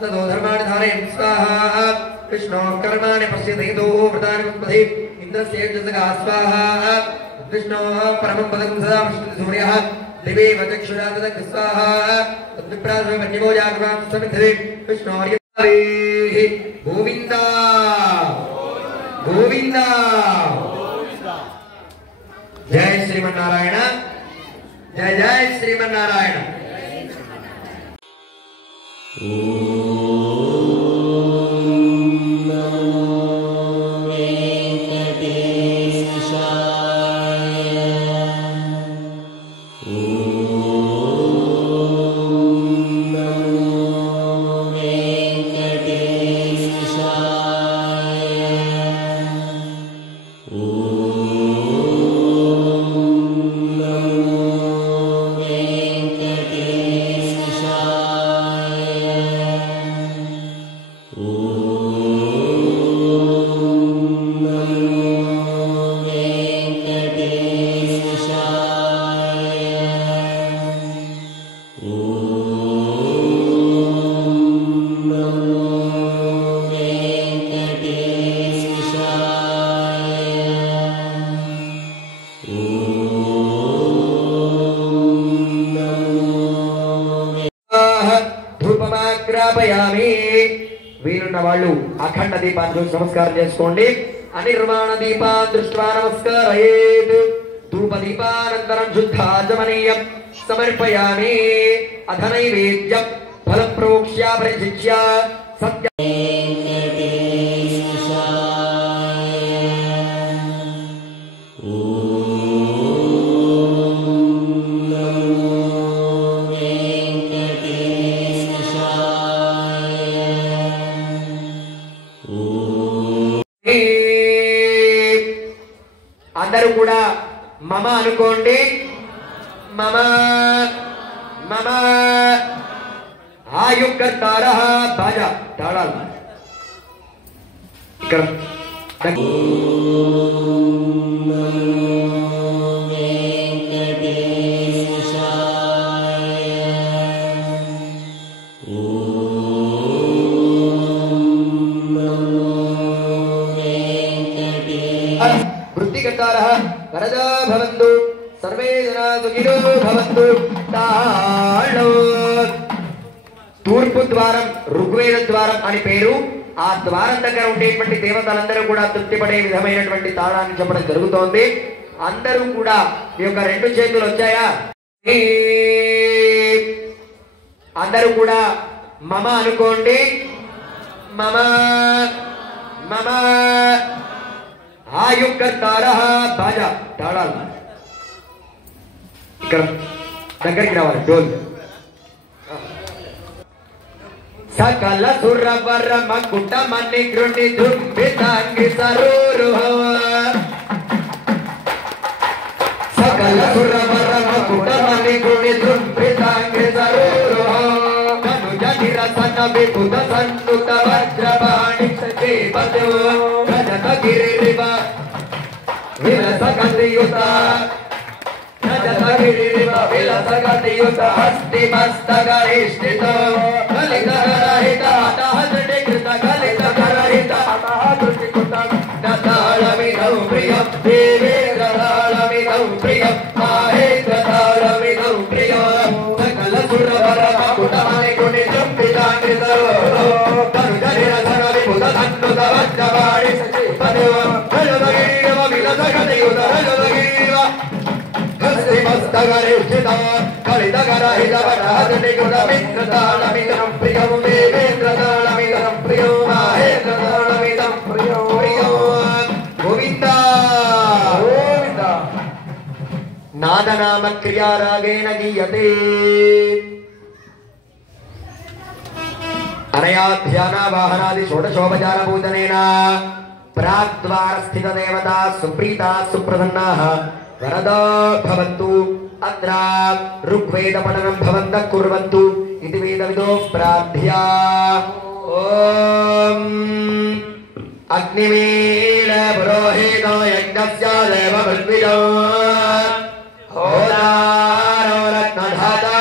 ततो धर्माणि धारयन् स्वाहा विष्णो कर्माणि पश्यतु व्रतानि उत्पदे इन्द्रस्य जसगा स्वाहा विष्णो परमं पदं सदा पश्यति सूर्यः दिवे वचक्षुरादक स्वाहा तद्विप्रासो वन्यमो जागवां समिद्धे विष्णोर्यते गोविन्दा गोविन्दा जय श्रीमन्नारायण जय जय श्रीमन्नारायण వీలున్న వాళ్ళు అఖండ దీపాన్ని నమస్కారం చేసుకోండి అనిర్వాణ దీపాన్ దృష్ట్వా నమస్కారయేత్ ధూప దీపానంతరం శుద్ధాచమనీయం సమర్పయామి అధ నైవేద్యం ఫలం ప్రోక్ష్య పరిచిచ్య సత్య అందరూ కూడా మమ అనుకోండి మమ మమ ఆయుకర్తారః బాజ తాళాలు ఇక్కడ వృత్తికర్తారః వరదా భవంతు సర్వే జనా సుఖినో భవంతు తాళో తూర్పు ద్వారం ఋగ్వేద ద్వారం అని పేరు ఆ ద్వారం దగ్గర ఉండేటువంటి దేవతలందరూ కూడా తృప్తిపడే విధమైనటువంటి తాళాన్ని చెప్పడం జరుగుతోంది అందరూ కూడా ఈ యొక్క రెండు చేతులు వచ్చాయా అందరూ కూడా మమ అనుకోండి మమ మమ ఆయుకర్తారః బాజ తాళాలు ఇక్కడ దగ్గరికి రావాలి డోల్ సకల సురవర మకుట మణి గృణి దుర్భితాంగి సరూరుహ సకల సురవర మకుట మణి గృణి దుర్భితాంగి సరూరుహ కనుజ నిరసన విభుత సన్నుత వజ్రపాణి సజీవతో రజత గిరిరివ విరసగతియుత రజతగిరిరివ విలసగతియుత హస్తి మస్తగరిష్ఠిత కలితగరహిత హఠహజటి కృత కలితగరహిత హఠహజటి కృత దతాళమిదౌ ప్రియం దేవేంద్రతాళమిదౌ ప్రియం మాహేంద్రతాళమిదౌ ప్రియం సకల సురవర మకుటమణి గుణి దుర్భితాంగిసరో కనుజనిరసన విభుత సన్నుత వజ్రపాణి సజీవతో రజతగిరిరివ విలసగతియుత రజతగిరిరివ మస్తగరిష్ఠిత కలితగరహిత హఠహజటి కృత మిత్రతాళమిదం ప్రియం దేవేంద్రతాళమిదం ప్రియం మాహేంద్రతాళమిదం ప్రియం ప్రియం గోవిందా గోవిందా నాదనామ క్రియారాగేణ గీయతే అనయా ధ్యానావాహనాది షోడశోపచార పూజనేన ప్రాగ్ద్వార స్థిత దేవతా సుప్రీతా సుప్రసన్నాః వరదా భవంతు అత్ర ఋగ్వేద పఠనం భవంతః కుర్వంతు ఇది వేదవిదో ప్రార్థ్య ఓం అగ్నిమీల పురోహితో యజ్ఞస్య దేవమృద్విజో హోరారో రత్నధాతా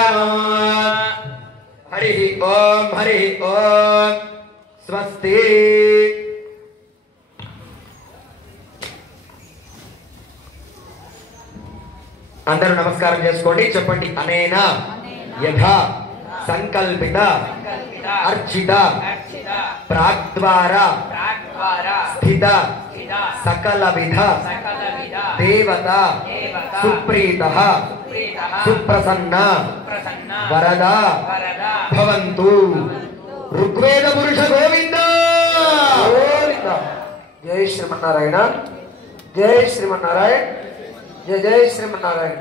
హరి ఓం స్వస్తి. అందరూ నమస్కారం చేసుకోండి. చెప్పండి. అనేనా యథా సంకల్పిత అర్చిత ప్రాగ్ద్వారా స్థిత సకల విధ దేవత సుప్రీత సుప్రసన్న వరద భవంతు. ఋగ్వేద పురుష గోవింద. జై శ్రీమన్నారాయణ. జై శ్రీమన్నారాయణ. జయ జయ శ్రీమన్నారాయణ.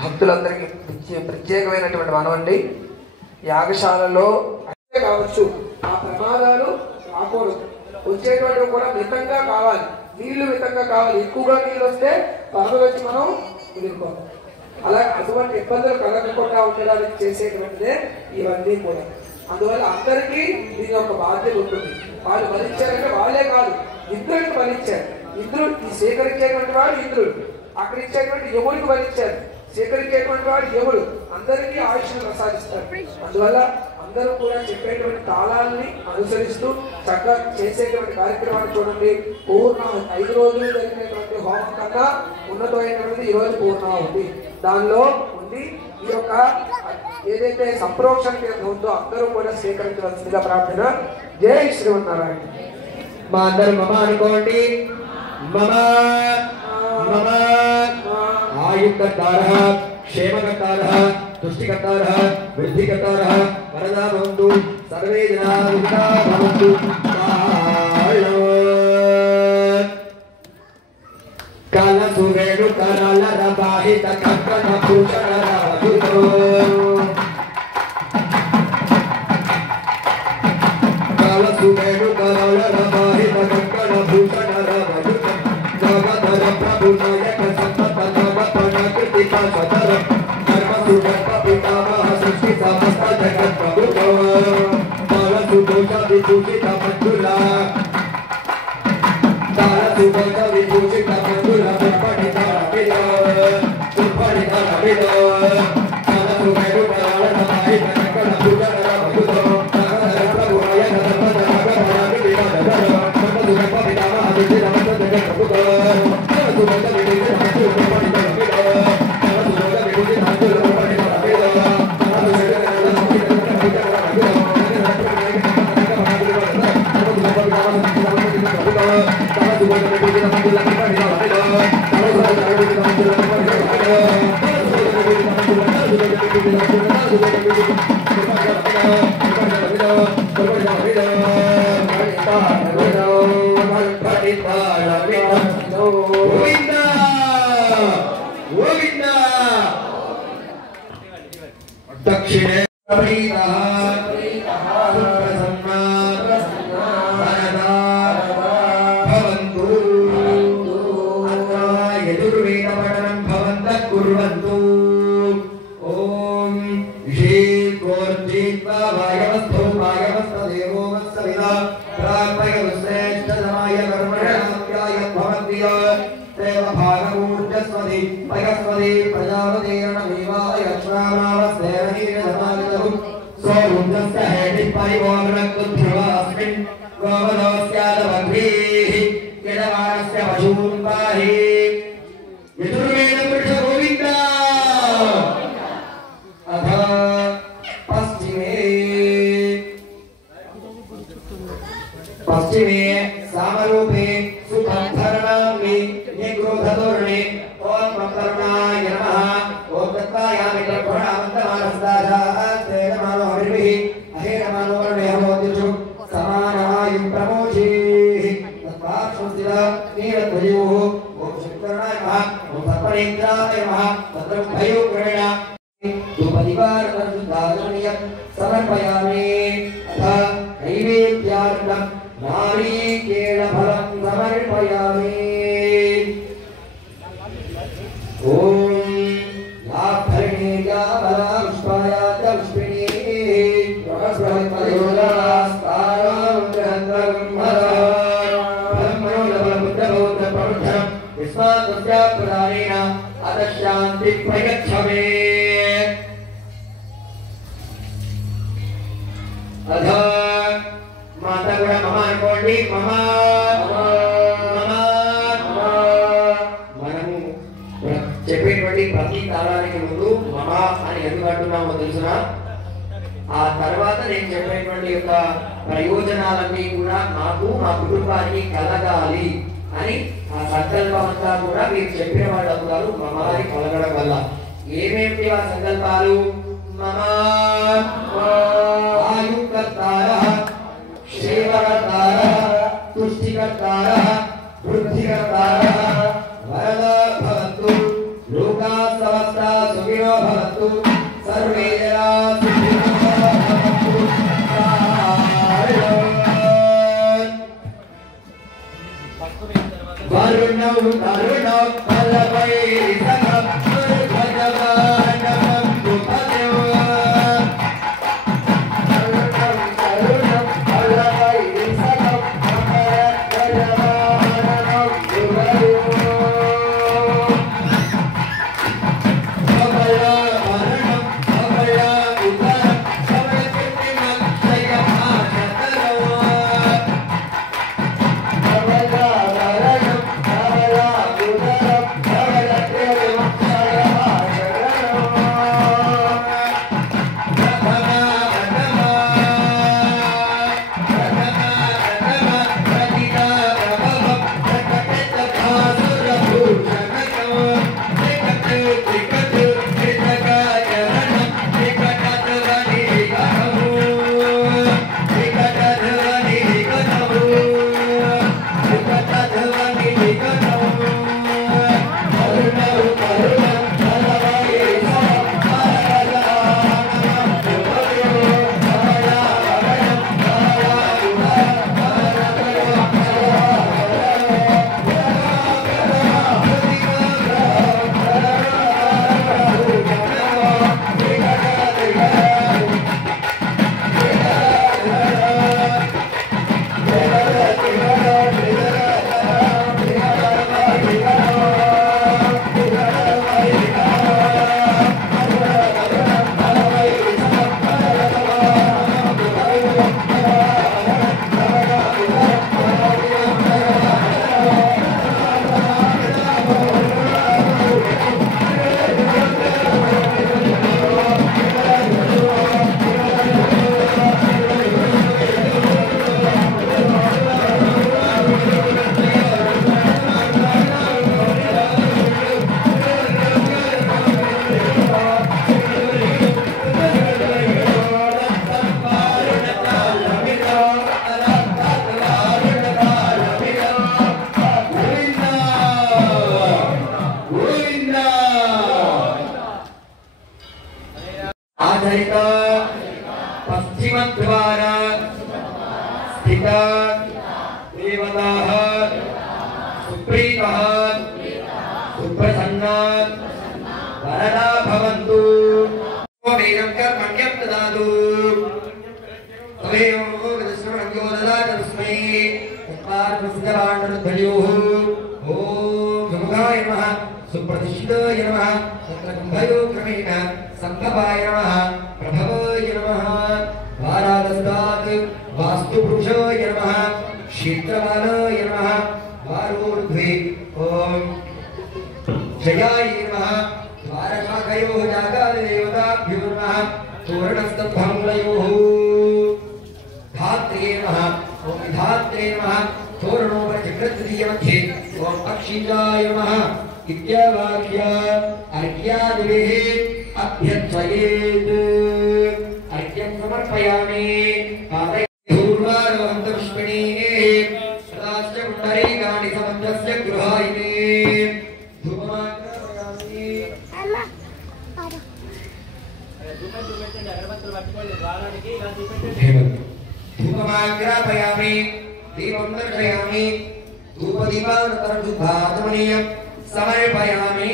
భక్తులందరికీ ప్రత్యేకమైనటువంటి మనవండి. యాగశాలలో అంటే కావచ్చు ఆ ప్రమాదాలు రాకూడదు. వచ్చేటువంటి కూడా మితంగా కావాలి. నీళ్లు మితంగా కావాలి. ఎక్కువగా నీళ్ళు వస్తే పనులు వచ్చి మనం ఎదుర్కోవాలి. అలా అటువంటి ఇబ్బందులు కలగకుండా ఉండడానికి చేసేటువంటిదే ఇవన్నీ కూడా. అందువల్ల అందరికీ దీని యొక్క బాధ్యత ఉంటుంది. వాళ్ళు బలించారంటే వాళ్ళే కాదు, ఇంద్రుడికి బలించారు. ఇంద్రుడు స్వీకరించేటువంటి వాడు ఇంద్రుడు, అక్కడ ఇచ్చేటువంటి యముడికి బలించారు. స్వీకరించేటువంటి వాడు యముడు. అందరికీ ఆయుష్ను ప్రసాదిస్తారు. అందువల్ల అందరూ కూడా చెప్పేటువంటి కాలాలని అనుసరిస్తూ చక్కగా చేసేటువంటి కార్యక్రమాన్ని చూడండి. పూర్ణ 5 రోజులు జరిగినటువంటి హోమం కన్నా ఉన్నతమైనటువంటిది ఈ రోజు పూర్ణాహుతి. దానిలో ఉంది ఈ యొక్క ఏదైతే సంప్రోక్షణ కేంద్రం ఉందో అందరూ కూడా స్వీకరించవలసిందిగా ప్రార్థన. జై శ్రీమన్నారాయణ. మా అందరూ మమ అనుకోండి. మమ మమ ఆయుర్కర్తారః క్షేమకర్తారః तुष्टिकर्तारः वृद्धिकर्तारः वरदा भवन्तु सर्वे जनाः सुखिता भवन्तु। कालसुरेणु करालरवाहित कङ्कणभूषणरावधूतो कालसुरेणु करालरवाहित कङ्कणभूषणरावधूतो जगदर प्रभुनायक सम्मत नवपणकृतिका सदर पितामह सृष्टि समस्त जगत प्रभुतो तारसुदोष विभूषित मंजुला तारसुदोष विभूषित मंजुला पुष्पणिता रविदो पुष्पणिता रविदो तारसुमेरु कराल नमाहि कनकन पूजन रवधुतो तारसर प्रभुराय नरपद भगवान विराजधर सर्वसुख पितामह सृष्टि समस्त जगत प्रभुतो तारसुदोष विभूषित मंजुला पुष्पणिता रविदो तारसुदोष विभूषित मंजुला दक्षिणे पश्चिमे सामरूपे सुखधरणामि निग्रोधदोर्णे ओम करुणाय नमः ओम तत्वायामि प्रभुणामन्तमानस्ताधास्ते नमो हरिभिः अहेरमानो वर्णयमोदिषु समानायुं प्रमोषीः तत्पार्श्वस्थिता नीलध्वजयोः ओम शङ्कराय नमः ओम सर्पनेत्राय नमः तत्रभयोग्रेण धूपदीपारतशुद्धाचरणीयं समर्पयामि अथ नैवेद्यार्थं नारिकेलफलं समर्पयामि। ॐ लाभरणीया बलापुष्पाया च पुष्पिणी सहस्रमयोदास्तारां ब्रह्मणोलबलबुद्धबौद्धप्रबुद्धं यस्मात् तस्या प्रदानेन अतः शान्तिः प्रयच्छमे। अथ మాత కూడా మమ అనుకోండి. మమ మనము చెప్పేటువంటి ప్రతి తాళానికి ముందు మమ అని ఎందుకు అంటున్నామో తెలుసునా? ఆ తర్వాత నేను చెప్పేటువంటి యొక్క ప్రయోజనాలన్నీ కూడా నాకు మా కుటుంబానికి కలగాలి అని ఆ సంకల్పం అంతా కూడా మీరు చెప్పిన వాళ్ళు అవుతారు మమారి కలగడం వల్ల. ఏమేమిటి ఆ సంకల్పాలు? మమ ఆయుకర్తార, క్షేమకర్తార, తుష్టికర్తార, వృద్ధికర్తార, వరద భవంతు, లోకా సమస్తా సుఖినో భవంతు, సర్వే జనా సుఖినో భవంతు. వరుణం తరుణం ఫలమై సగం భగవానం ఉపదేవ. వరుణం తరుణం ఫలమై సగం భగవానం ఉపదేవ. భవయ వరుణం భవయ ఉదరం భవయ కృతిమక్షయ ఆశతరవ. आधरित पश्चिम द्वार स्थित देवताः सुप्रीतः सुप्रसन्ना वरदा भवन्तु। वेदं कर्मण्यं ददातु तमेव विदस्मरणं यो ददातु तस्मै तत्पार्वसिद्धवाण्डरुद्धयोः ॐ सुमुखाय नमः सुप्रतिष्ठिताय नमः तत्रकुम्भयो क्रमेण संभवाय नमः प्रभवाय नमः वारादस्तात् वास्तुपुरुषाय नमः क्षेत्रपालाय नमः वारोर्ध्वे ॐ जयाय नमः द्वारशाखयोः जागादिदेवताभ्यो नमः तोरणस्तम्भमूलयोः धात्रे नमः ॐ विधात्रे नमः तोरणोपरिचक्रतृतीयमध्ये ॐ अक्षिजाय नमः इत्यावाक्य अर्घ्यादिभिः अभ्यर्चयेत्। अर्घ्यं समर्पयामि धूर्वारोहन्तपुष्पिणीः सदाश्च पुण्डरीकाणि समञ्जस्य गृहायिने धूपमाग्रापयामि दीपं दर्शयामि धूपदीपानन्तरं शुद्धाचमनीयं समर्पयामि।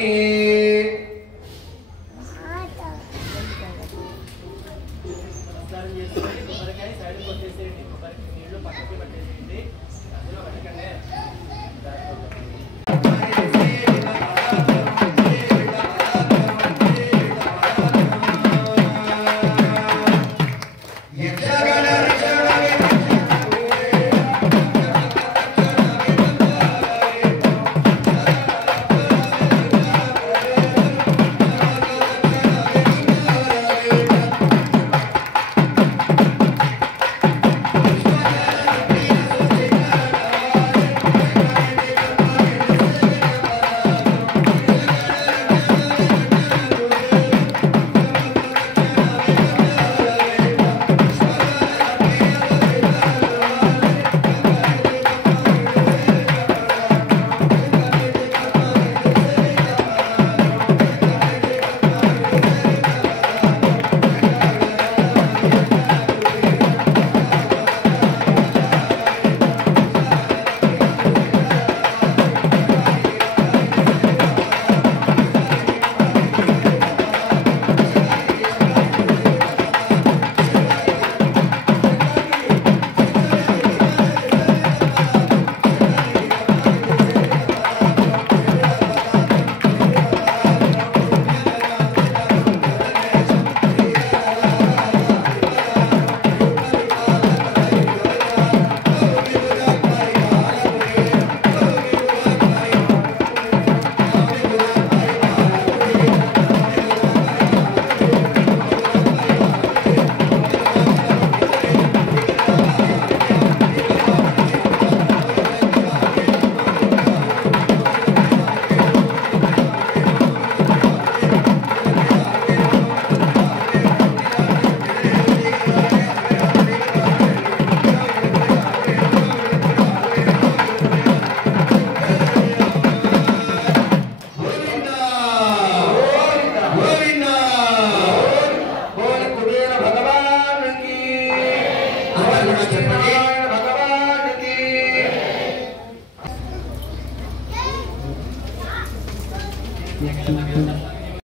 కూడా చెప్పండి. భగవానికి